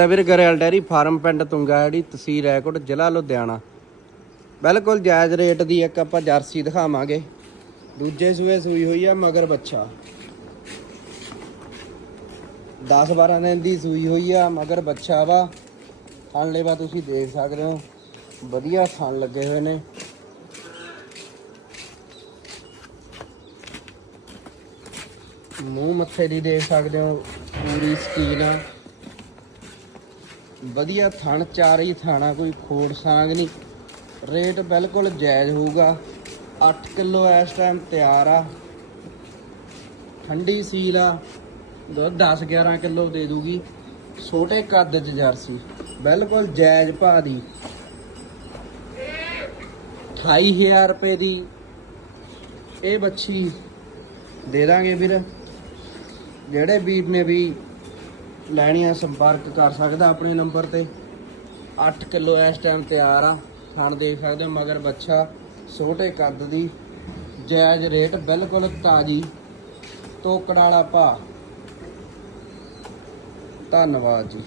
ਤਾਂ ਵੀਰ ਗਰੇਲ dairy farm ਪਿੰਡ ਤੁੰਗਾੜੀ, ਤਹਿਸੀਲ ਰੈਕੋਟ ਜ਼ਿਲ੍ਹਾ ਲੁਧਿਆਣਾ। ਬਿਲਕੁਲ ਜਾਇਜ਼ ਰੇਟ ਦੀ ਇੱਕ ਆਪਾਂ ਜਰਸੀ ਦਿਖਾਵਾਂਗੇ। ਦੂਜੇ ਸੂਏ ਸੂਈ ਹੋਈ ਆ ਮਗਰ ਬੱਚਾ 10 12 ਦਿਨ ਦੀ ਸੂਈ ਹੋਈ ਆ, ਮਗਰ ਬੱਚਾ ਵਾ। ਥਣ ਲੇਵਾ ਤੁਸੀਂ ਦੇਖ ਸਕਦੇ ਹੋ। ਵਧੀਆ ਥਣ ਲੱਗੇ ਹੋਏ ਨੇ। ਮੂੰਹ ਮੱਥੇ ਦੀ ਦੇਖ ਸਕਦੇ ਹੋ। ਪੂਰੀ ਸਕੀਨ ਆ। ਵਧੀਆ ਥਣ ਚਾਰ ਹੀ ਥਾਣਾ, ਕੋਈ ਖੋੜ ਸਾਂਗ ਨਹੀਂ। ਰੇਟ ਬਿਲਕੁਲ ਜਾਇਜ਼ ਹੋਊਗਾ। 8 ਕਿਲੋ ਇਸ ਟਾਈਮ ਤਿਆਰ ਆ। ਠੰਡੀ ਸੀਲ ਆ। ਦੁੱਧ 10 11 ਕਿਲੋ ਦੇ ਦੂਗੀ। ਛੋਟੇ ਕੱਦ ਚ ਜਰਸੀ। ਬਿਲਕੁਲ ਜਾਇਜ਼ ਭਾਅ ਦੀ। 28000 ਰੁਪਏ ਦੀ ਇਹ ਬੱਚੀ ਦੇ ਦਾਂਗੇ ਵੀਰ। ਜਿਹੜੇ ਵੀਰ ਨੇ ਵੀ ਲੈਣੀ ਆ ਸੰਪਰਕ ਕਰ ਸਕਦਾ ਆਪਣੇ ਨੰਬਰ ਤੇ। 8 ਕਿਲੋ ਇਸ ਟਾਈਮ ਤਿਆਰ ਆ। ਥਣ ਦੇਖ ਸਕਦੇ ਹੋ, ਮਗਰ ਬੱਚਾ ਛੋਟੇ ਕੱਦ ਦੀ। ਜਾਇਜ਼ ਰੇਟ ਬਿਲਕੁਲ ਤਾਜੀ। ਤੋਕੜ ਵਾਲਾ ਭਾ ਧੰਨਵਾਦ ਜੀ।